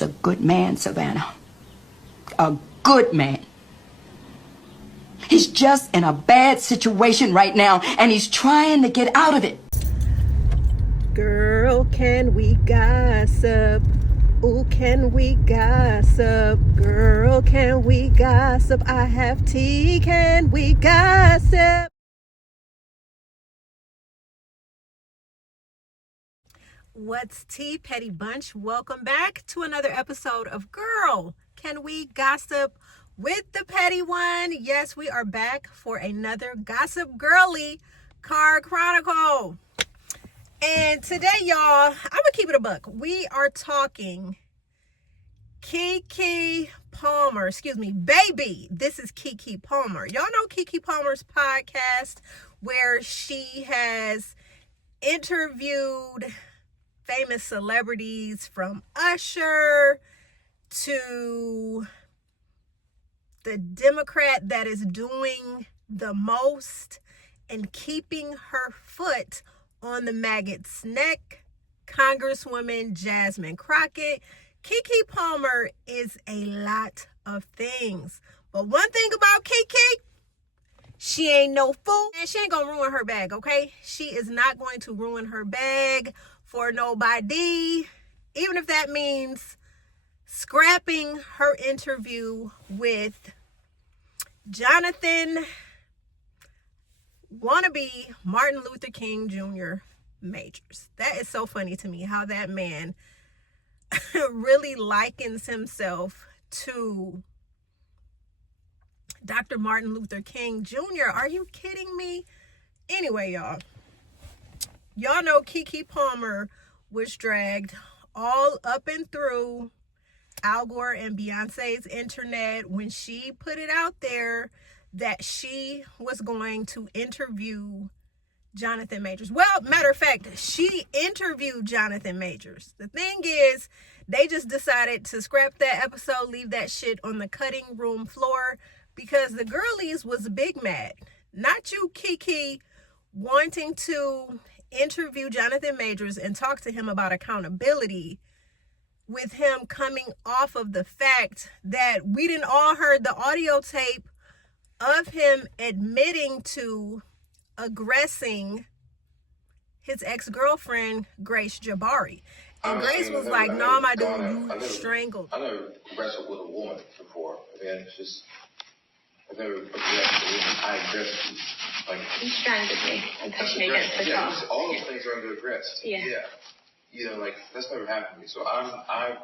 is a good man, Savannah. A good man. He's just in a bad situation right now, and he's trying to get out of it. Girl, can we gossip? Ooh, can we gossip? Girl, can we gossip? I have tea, can we gossip? What's tea, Petty Bunch? Welcome back to another episode of Girl, Can We Gossip with the Petty One. Yes, we are back for another Gossip Girly Car Chronicle. And today, y'all, I'm gonna keep it a buck. We are talking Keke Palmer, baby. This is Keke Palmer. Y'all know Keke Palmer's podcast where she has interviewed famous celebrities from Usher to the Democrat that is doing the most and keeping her foot on the maggot's neck, Congresswoman Jasmine Crockett. Keke Palmer is a lot of things. But one thing about Keke, she ain't no fool. And she ain't gonna ruin her bag, okay? She is not going to ruin her bag for nobody. Even if that means scrapping her interview with Jonathan wannabe Martin Luther King Jr. Majors. That is so funny to me how that man really likens himself to Dr. Martin Luther King Jr. Are you kidding me? Anyway, y'all know Keke Palmer was dragged all up and through Al Gore and Beyonce's internet when she put it out there that she was going to interview Jonathan Majors. Well, matter of fact, she interviewed Jonathan Majors. The thing is, they just decided to scrap that episode, leave that shit on the cutting room floor because the girlies was big mad. Not you, Keke, wanting to interview Jonathan Majors and talk to him about accountability, with him coming off of the fact that we didn't all heard the audio tape of him admitting to aggressing his ex-girlfriend, Grace Jabari. And Grace was like, no, my dude, you strangled. I never wrestled with a woman before. I mean, it's just, I've never aggressed a woman. I aggressed you. Like, you strangled me and pushed me against the car. Yeah, all those things are under aggressed. Yeah. You know, like, that's never happened to me. So I'm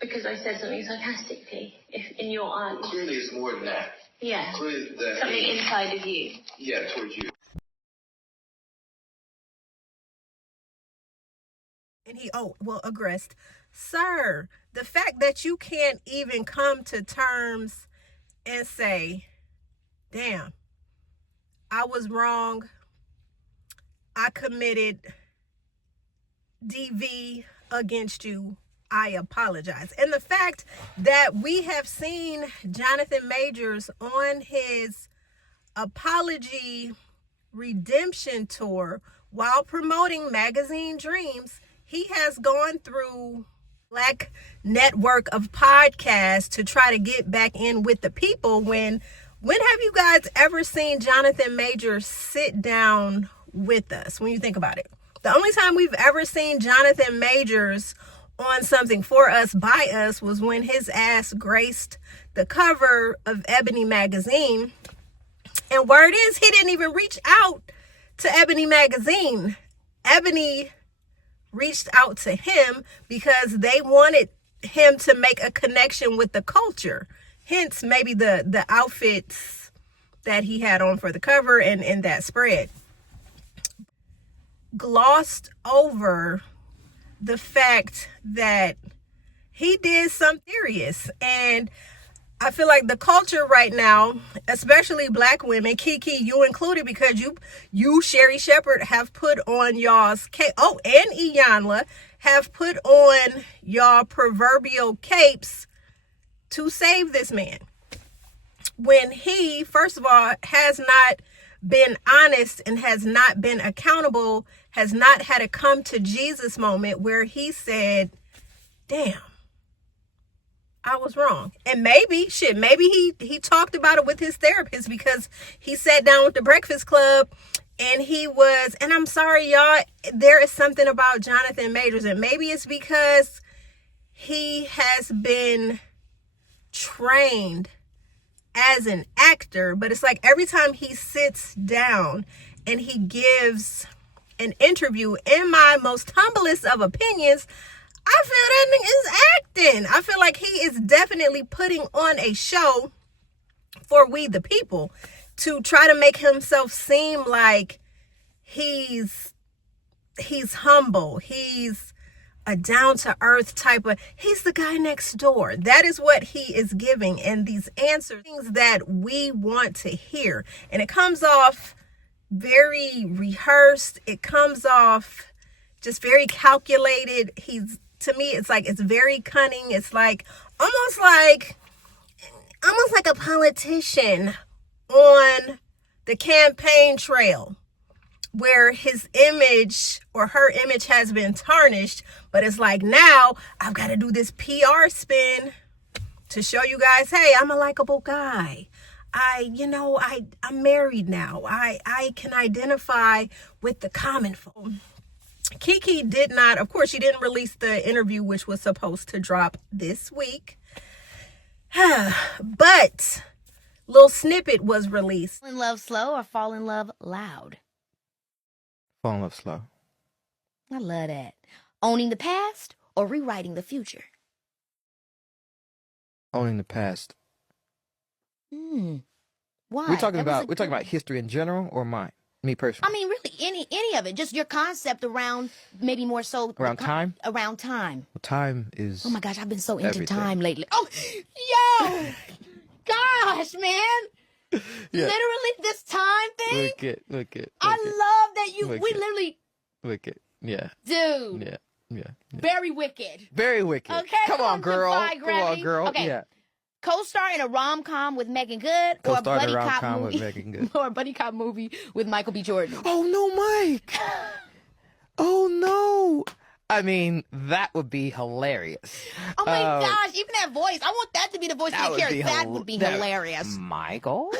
because I said something sarcastically, if in your eyes. Clearly it's more than that. Yeah. Clearly that. Something inside of you. Yeah, towards you. And he, aggressed. Sir, the fact that you can't even come to terms and say, damn, I was wrong. I committed DV against you. I apologize. And the fact that we have seen Jonathan Majors on his apology redemption tour while promoting Magazine Dreams, he has gone through Black network of podcasts to try to get back in with the people. When have you guys ever seen Jonathan Majors sit down with us? When you think about it, the only time we've ever seen Jonathan Majors on something for us, by us, was when his ass graced the cover of Ebony magazine. And word is, he didn't even reach out to Ebony magazine. Ebony reached out to him because they wanted him to make a connection with the culture. Hence, maybe the outfits that he had on for the cover and that spread. Glossed over the fact that he did something serious. And I feel like the culture right now, especially Black women, Keke, you included, because you Sherry Shepherd, have put on y'all's and Iyanla have put on y'all proverbial capes to save this man, when he, first of all, has not been honest and has not been accountable, has not had a come to Jesus moment where he said, damn, I was wrong. And maybe he talked about it with his therapist, because he sat down with the Breakfast Club and and I'm sorry, y'all, there is something about Jonathan Majors, and maybe it's because he has been trained as an actor, but it's like every time he sits down and he gives an interview, in my most humblest of opinions, I feel that nigga is acting. I feel like he is definitely putting on a show for we the people to try to make himself seem like he's humble. He's a down-to-earth type of, he's the guy next door. That is what he is giving, and these answers, things that we want to hear. And it comes off very rehearsed. It comes off just very calculated. To me, it's like, it's very cunning. It's like almost like a politician on the campaign trail, where his image or her image has been tarnished, but it's like, now I've got to do this PR spin to show you guys, hey, I'm a likable guy. I'm married now. I can identify with the common folk. Keke did not, of course, she didn't release the interview, which was supposed to drop this week. But little snippet was released. Fall in love slow or fall in love loud? Fall in love slow. I love that. Owning the past or rewriting the future? Owning the past. Why? We're talking about history in general, or me personally. I mean, really, any of it. Just your concept around, maybe more so around time. Around time. Well, time is. Oh my gosh, I've been so into everything. time lately. Oh, yo, gosh, man. Yeah. Literally, this time thing. Look it. I love that we literally. Wicked. Yeah. Dude. Yeah. Very wicked. Very wicked. Okay. Come on, girl. Defy gravity. Come on, girl. Okay. Yeah. Co-star in a rom-com with Megan Good, or a Co-star in buddy a cop rom-com movie, with Megan Good. or a buddy cop movie with Michael B. Jordan. Oh no, Mike. Oh no. I mean, that would be hilarious. Oh my gosh, even that voice. I want that to be the voice of the character. That would be hilarious. Michael.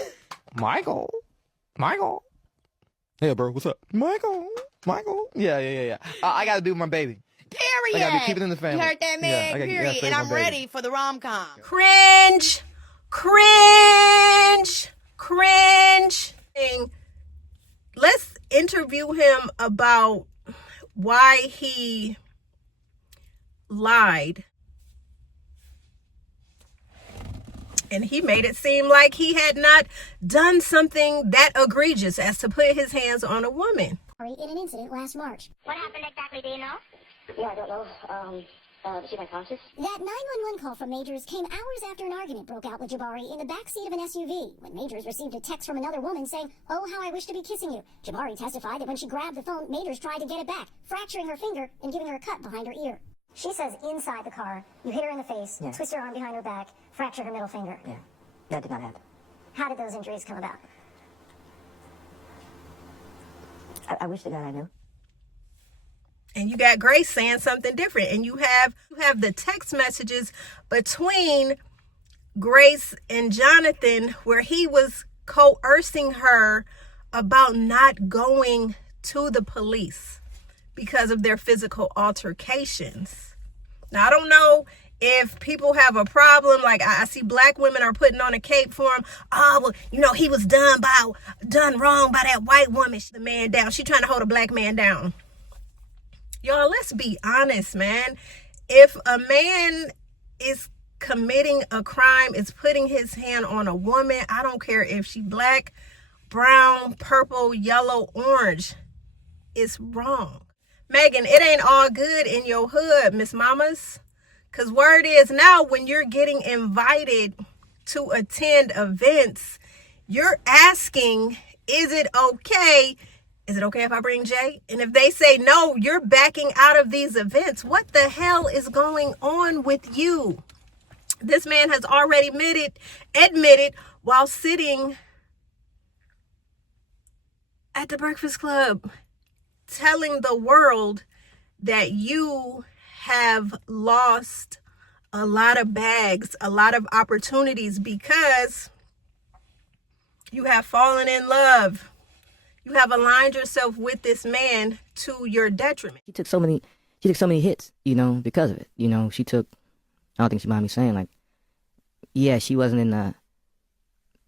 Hey, bro, what's up? Michael. Yeah. I gotta do my baby. Period. I gotta keep it in the family. You heard that, man? Yeah, Period. And I'm ready for the rom-com. Cringe. Let's interview him about why he lied. And he made it seem like he had not done something that egregious as to put his hands on a woman. In an incident last March. What happened exactly, do you know? Yeah, I don't know. Is she unconscious? That 911 call from Majors came hours after an argument broke out with Jabari in the backseat of an SUV, when Majors received a text from another woman saying, "Oh, how I wish to be kissing you." Jabari testified that when she grabbed the phone, Majors tried to get it back, fracturing her finger and giving her a cut behind her ear. She says inside the car, you hit her in the face, twist her arm behind her back, fracture her middle finger. Yeah, that did not happen. How did those injuries come about? I wish to God I knew. And you got Grace saying something different. And you have the text messages between Grace and Jonathan where he was coercing her about not going to the police because of their physical altercations. Now, I don't know if people have a problem. Like, I see black women are putting on a cape for him. Oh, well, he was done wrong by that white woman. The man down. She trying to hold a black man down. Y'all, let's be honest, man. If a man is committing a crime, is putting his hand on a woman, I don't care if she black, brown, purple, yellow, orange, it's wrong. Megan, it ain't all good in your hood, Miss Mamas. Because word is now when you're getting invited to attend events, you're asking, is it okay? Is it okay if I bring Jay? And if they say no, you're backing out of these events. What the hell is going on with you? This man has already admitted while sitting at the Breakfast Club telling the world that you have lost a lot of bags, a lot of opportunities because you have fallen in love. You have aligned yourself with this man to your detriment. She took so many hits, because of it. I don't think she mind me saying, like, yeah, she wasn't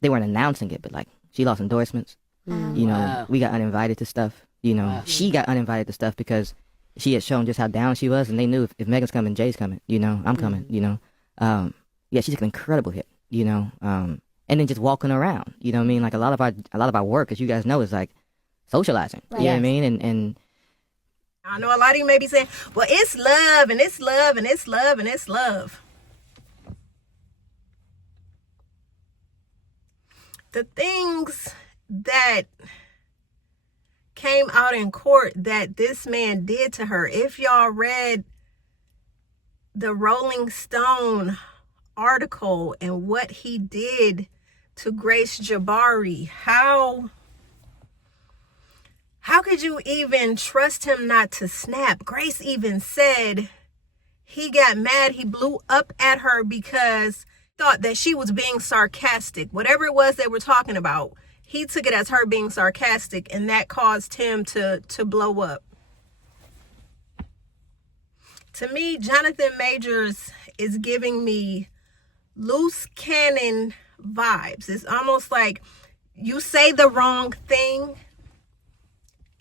they weren't announcing it, but like, she lost endorsements. Wow. We got uninvited to stuff. Wow. She got uninvited to stuff because she had shown just how down she was, and they knew if Megan's coming, Jay's coming. I'm coming. Yeah, she took an incredible hit. And then just walking around. You know what I mean? Like a lot of our work, as you guys know, is like socializing. Right. You know what I mean? And I know a lot of you may be saying, well, it's love and it's love and it's love and it's love. The things that came out in court that this man did to her, if y'all read the Rolling Stone article and what he did to Grace Jabari, how could you even trust him not to snap? Grace even said he got mad, he blew up at her because he thought that she was being sarcastic. Whatever it was they were talking about, he took it as her being sarcastic, and that caused him to blow up. To me, Jonathan Majors is giving me loose cannon vibes. It's almost like you say the wrong thing,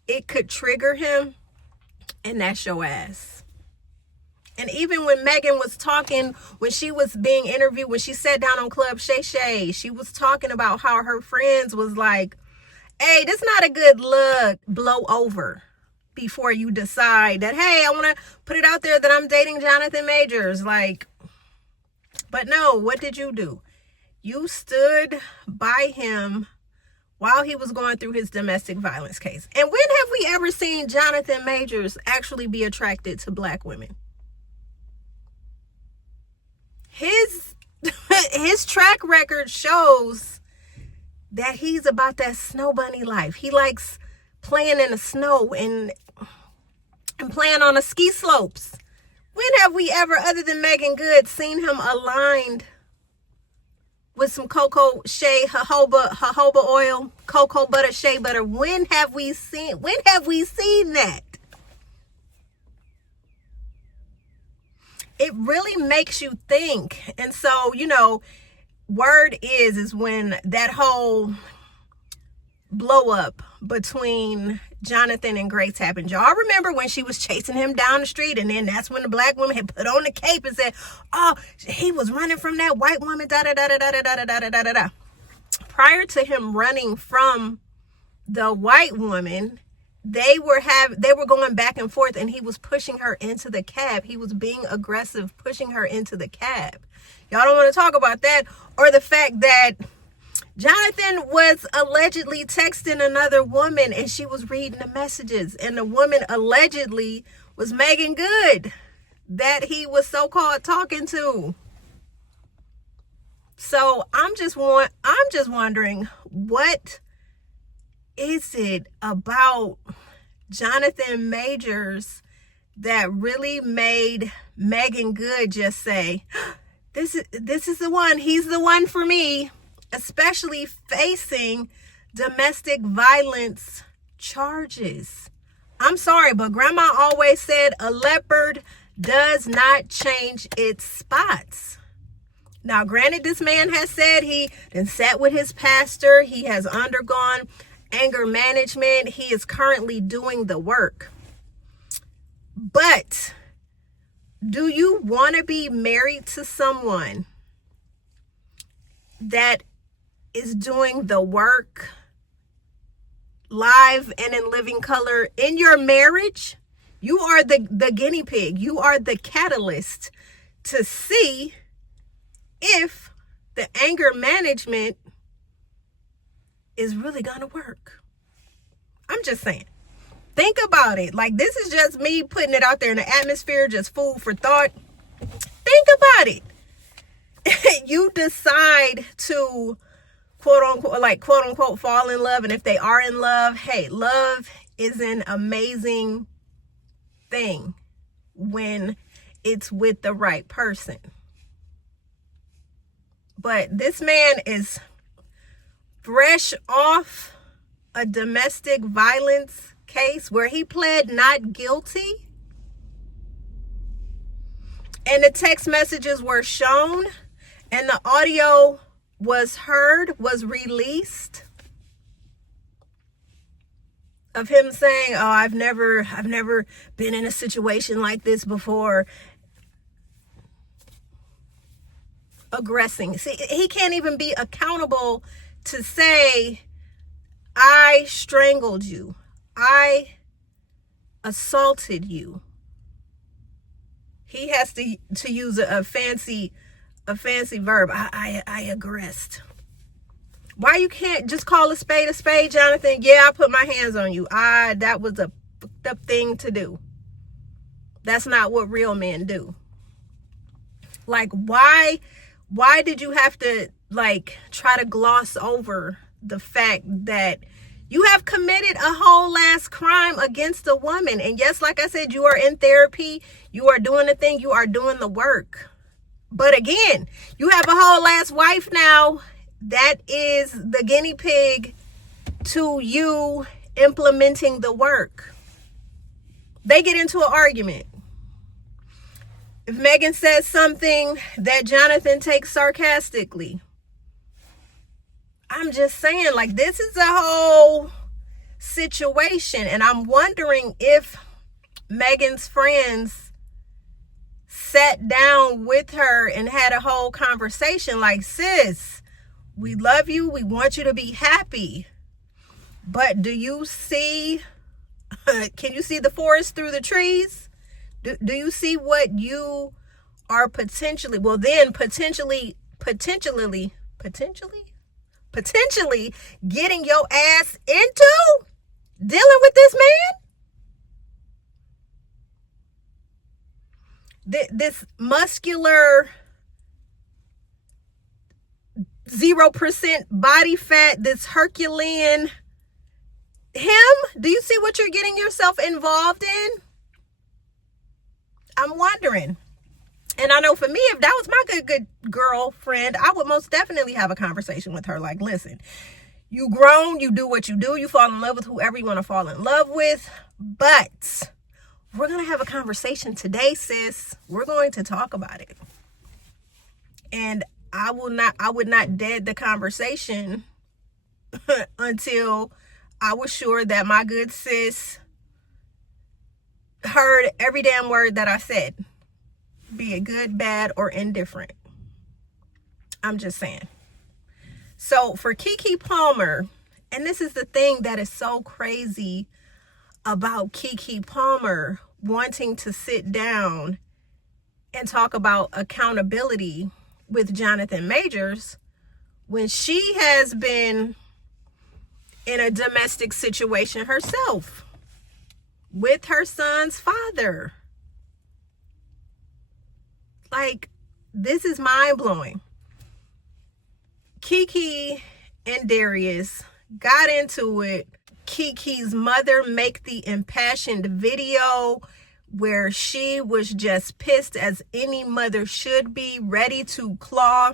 it could trigger him, and that's your ass. And even when Megan was talking, when she was being interviewed, when she sat down on Club Shay Shay, she was talking about how her friends was like, hey, this not a good look, blow over before you decide that, hey, I want to put it out there that I'm dating Jonathan Majors. Like, but no, what did you do? You stood by him while he was going through his domestic violence case. And when have we ever seen Jonathan Majors actually be attracted to black women? His track record shows that he's about that snow bunny life. He likes playing in the snow and playing on the ski slopes. When have we ever, other than Megan Good, seen him aligned with some cocoa shea jojoba oil, cocoa butter, shea butter? When have we seen that? It really makes you think. And so, word is when that whole blow up between Jonathan and Grace happened. Y'all remember when she was chasing him down the street, and then that's when the black woman had put on the cape and said, oh, he was running from that white woman, da da da da da da da da da da da. Prior to him running from the white woman, they were going back and forth, and he was pushing her into the cab. He was being aggressive, pushing her into the cab. Y'all don't want to talk about that, or the fact that Jonathan was allegedly texting another woman and she was reading the messages, and the woman allegedly was Megan Good that he was so-called talking to. So I'm just wondering, what is it about Jonathan Majors that really made Megan Good just say, this is the one, he's the one for me, especially facing domestic violence charges? I'm sorry, but grandma always said a leopard does not change its spots. Now, granted, this man has said he then sat with his pastor. He has undergone anger management. He is currently doing the work. But do you want to be married to someone that is doing the work live and in living color in your marriage? You are the guinea pig. You are the catalyst to see if the anger management is really gonna work. I'm just saying, think about it. Like, this is just me putting it out there in the atmosphere, just food for thought. Think about it. You decide to quote unquote fall in love, and if they are in love, hey, love is an amazing thing when it's with the right person. But this man is fresh off a domestic violence case where he pled not guilty, and the text messages were shown and the audio was heard, was released, of him saying, oh, I've never been in a situation like this before. Aggressing. See, he can't even be accountable to say, I strangled you, I assaulted you. He has to use a fancy verb. I aggressed. Why you can't just call a spade, Jonathan? Yeah, I put my hands on you. That was a fucked up thing to do. That's not what real men do. Like, why did you have to, like, try to gloss over the fact that you have committed a whole ass crime against a woman? And yes, like I said, you are in therapy. You are doing the thing. You are doing the work. But again, you have a whole ass wife now that is the guinea pig to you implementing the work. They get into an argument. If Megan says something that Jonathan takes sarcastically, I'm just saying, like, this is a whole situation. And I'm wondering if Megan's friends sat down with her and had a whole conversation like, sis, we love you. We want you to be happy. But do you see, can you see the forest through the trees? Do you see what you are potentially getting your ass into dealing with this man? This muscular 0% body fat, this Herculean him? Do you see what you're getting yourself involved in? I'm wondering. And I know for me, if that was my good girlfriend, I would most definitely have a conversation with her. Like, listen, you grown, you do what you do, you fall in love with whoever you want to fall in love with. But we're going to have a conversation today, sis. We're going to talk about it. And I would not dead the conversation until I was sure that my good sis heard every damn word that I said, be it good, bad, or indifferent. I'm just saying. So for Keke Palmer, and this is the thing that is so crazy about Keke Palmer wanting to sit down and talk about accountability with Jonathan Majors when she has been in a domestic situation herself with her son's father. Like, this is mind-blowing. Keke and Darius got into it. Keke's mother make the impassioned video where she was just pissed, as any mother should be, ready to claw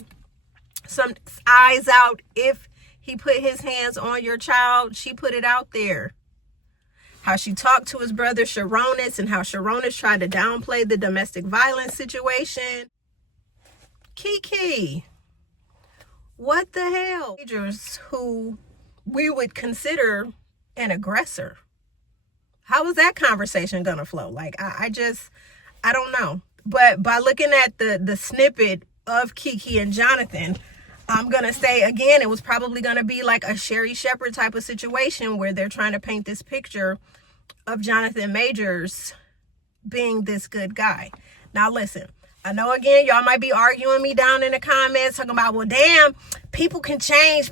some eyes out if he put his hands on your child. She put it out there. How she talked to his brother Sharonis and how Sharonis tried to downplay the domestic violence situation. Keke, what the hell? Who we would consider an aggressor. How is that conversation gonna flow? Like, I don't know. But by looking at the snippet of Keke and Jonathan, I'm gonna say again, it was probably gonna be like a Sherry Shepherd type of situation where they're trying to paint this picture of Jonathan Majors being this good guy. Now listen, I know again, y'all might be arguing me down in the comments talking about, well, damn, people can change.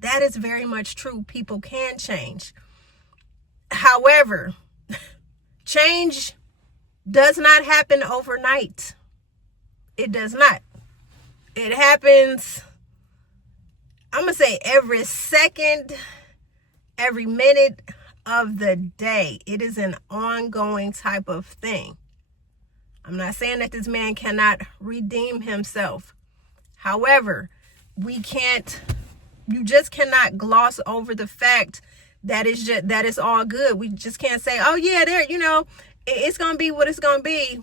That is very much true. People can change. However, change does not happen overnight. It does not. It happens, I'm going to say every second, every minute of the day. It is an ongoing type of thing. I'm not saying that this man cannot redeem himself. However, you just cannot gloss over the fact that it's all good. We just can't say, oh yeah, it's gonna be what it's gonna be.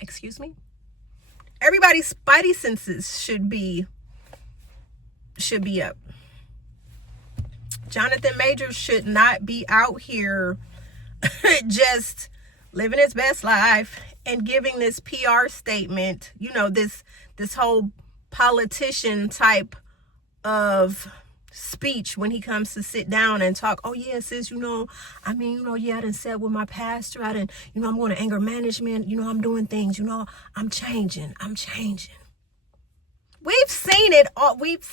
Excuse me? Everybody's spidey senses should be up. Jonathan Majors should not be out here just living his best life and giving this PR statement, this whole politician type of speech when he comes to sit down and talk. Oh yeah, sis, I done said with my pastor, I'm going to anger management, I'm doing things, I'm changing. We've seen it all. We've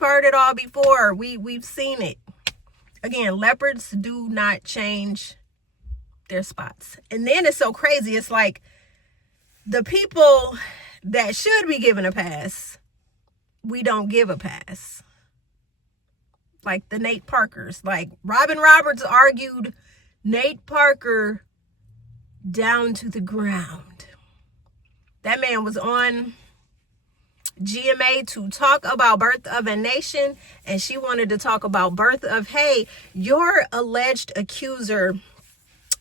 heard it all before. We've seen it. Again, leopards do not change their spots. And then it's so crazy. It's like the people that should be given a pass, we don't give a pass. Like the Nate Parkers. Like Robin Roberts argued Nate Parker down to the ground. That man was on GMA to talk about Birth of a Nation, and she wanted to talk about Birth of, hey, your alleged accuser,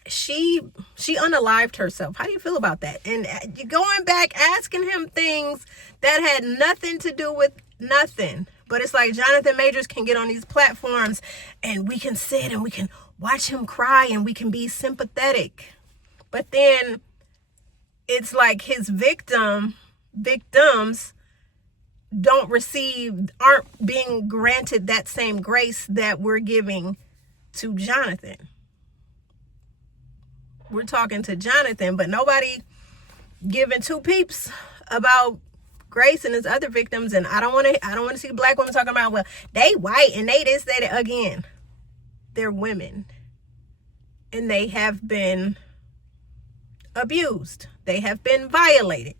she unalived herself. How do you feel about that? And going back, asking him things that had nothing to do with nothing. But it's like Jonathan Majors can get on these platforms and we can sit and we can watch him cry and we can be sympathetic. But then it's like his victims aren't being granted that same grace that we're giving to Jonathan. We're talking to Jonathan, but nobody giving two peeps about Grace and his other victims. And I don't want to see black women talking about, well, they white and they this, they that. Again, they're women and they have been abused. They have been violated.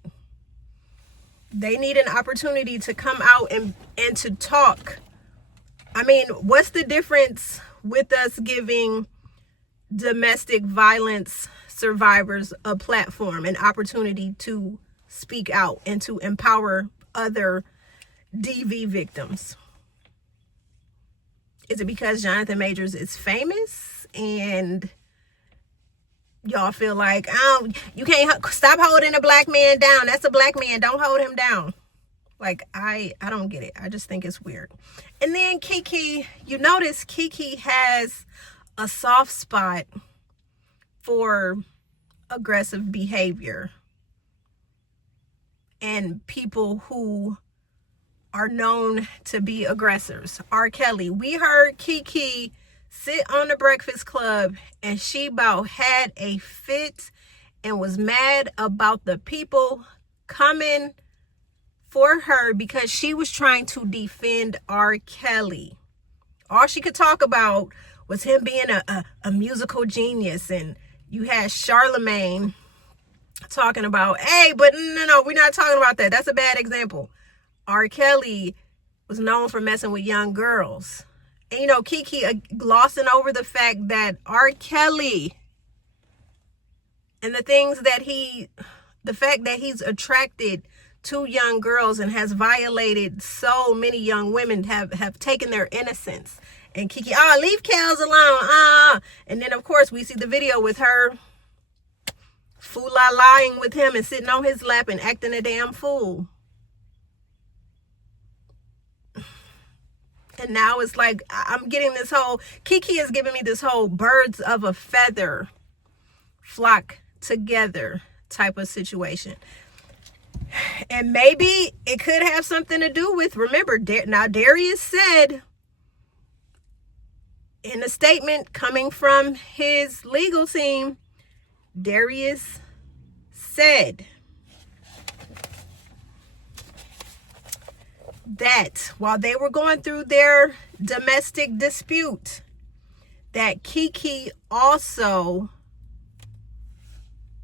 They need an opportunity to come out and to talk. I mean, what's the difference with us giving domestic violence survivors a platform, an opportunity to speak out and to empower other DV victims? Is it because Jonathan Majors is famous and y'all feel like, oh, you can't stop holding a black man down? That's a black man. Don't hold him down. Like, I don't get it. I just think it's weird. And then Keke, you notice Keke has a soft spot for aggressive behavior and people who are known to be aggressors. R. Kelly. We heard Keke sit on the Breakfast Club and she about had a fit and was mad about the people coming for her because she was trying to defend R. Kelly. All she could talk about was him being a musical genius. And you had Charlemagne talking about, hey, but no, we're not talking about that. That's a bad example. R. Kelly was known for messing with young girls. And, Keke glossing over the fact that R. Kelly and the fact that he's attracted to young girls and has violated so many young women have taken their innocence. And Keke, leave Kels alone. And then, of course, we see the video with her lying with him and sitting on his lap and acting a damn fool. And now it's like I'm getting this whole, Keke is giving me this whole birds of a feather flock together type of situation. And maybe it could have something to do with, remember, now Darius said in a statement coming from his legal team, Darius said that while they were going through their domestic dispute, that Keke also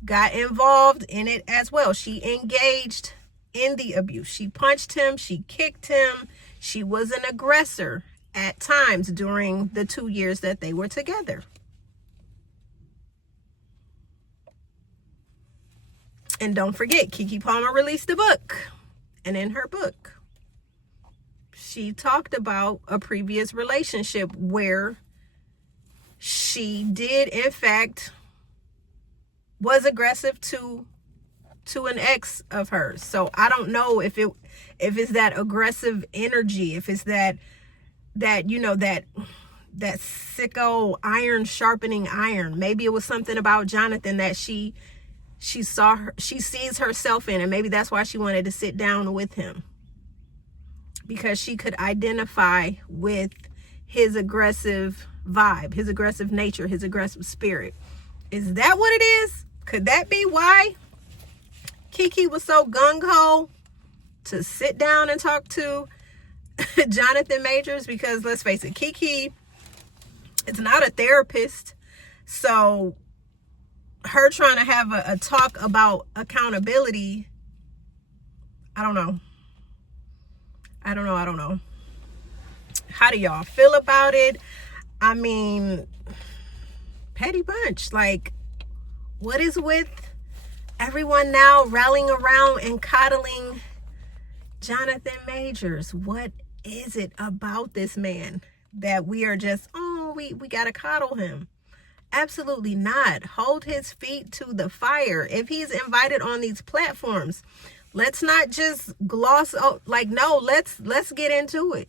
got involved in it as well. She engaged in the abuse. She punched him. She kicked him. She was an aggressor. at times during the 2 years that they were together. And don't forget, Keke Palmer released a book. And in her book, she talked about a previous relationship where she did, in fact, was aggressive to an ex of hers. So I don't know if it's that aggressive energy, if it's that you know, that sicko iron sharpening iron. Maybe it was something about Jonathan that she sees herself in, and maybe that's why she wanted to sit down with him, because she could identify with his aggressive vibe, his aggressive nature, his aggressive spirit. Is that what it is? Could that be why Keke was so gung-ho to sit down and talk to Jonathan Majors? Because let's face it, Keke is not a therapist. So her trying to have a talk about accountability, I don't know. How do y'all feel about it? I mean, petty bunch. Like, what is with everyone now rallying around and coddling Jonathan Majors? What is it about this man that we are just, oh, we gotta coddle him? Absolutely not. Hold his feet to the fire. If he's invited on these platforms, let's not just gloss out. Like, no, let's get into it.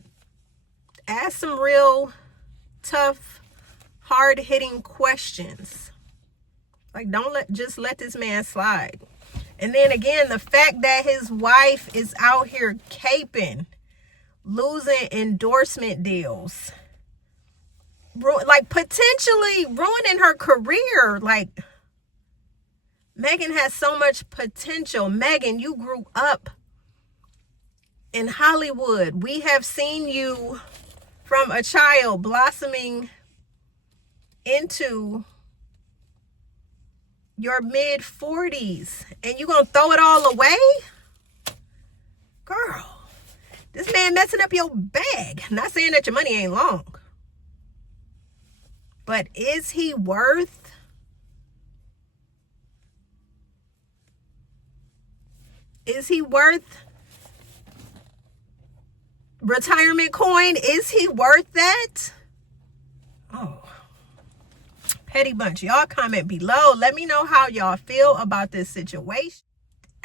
Ask some real tough, hard-hitting questions. Like, don't just let this man slide. And then again, the fact that his wife is out here caping, losing endorsement deals, like potentially ruining her career. Like, Megan has so much potential. Megan, you grew up in Hollywood. We have seen you from a child blossoming into your mid-40s, and you gonna throw it all away? Girl, this man messing up your bag. Not saying that your money ain't long, but is he worth retirement coin? Is he worth that? Oh, petty bunch. Y'all comment below. Let me know how y'all feel about this situation.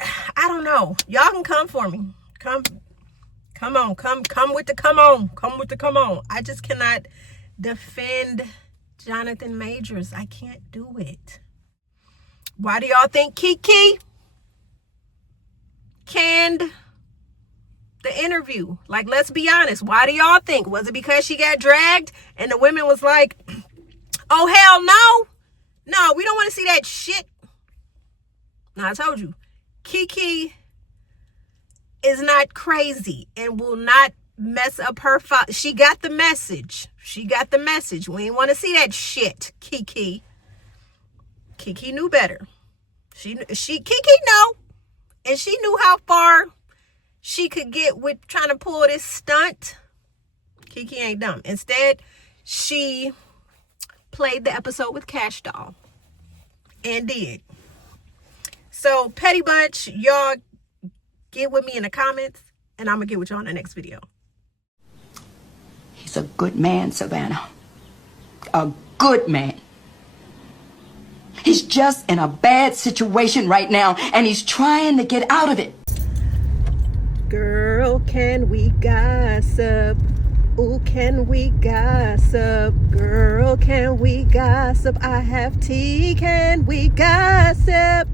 I don't know. Y'all can come for me. Come with the come on. I just cannot defend Jonathan Majors. I can't do it. Why do y'all think Keke canned the interview? Like, let's be honest. Why do y'all think? Was it because she got dragged and the women was like, oh, hell no, we don't want to see that shit? Now, I told you, Keke is not crazy and will not mess up her she got the message. We ain't want to see that shit. Keke knew better. Keke know, and she knew how far she could get with trying to pull this stunt. Keke ain't dumb. Instead, she played the episode with Cash Doll and did. So, petty bunch, y'all get with me in the comments, and I'm gonna get with y'all in the next video. He's a good man, Savannah. A good man. He's just in a bad situation right now, and he's trying to get out of it. Girl, can we gossip? Ooh, can we gossip? Girl, can we gossip? I have tea, can we gossip?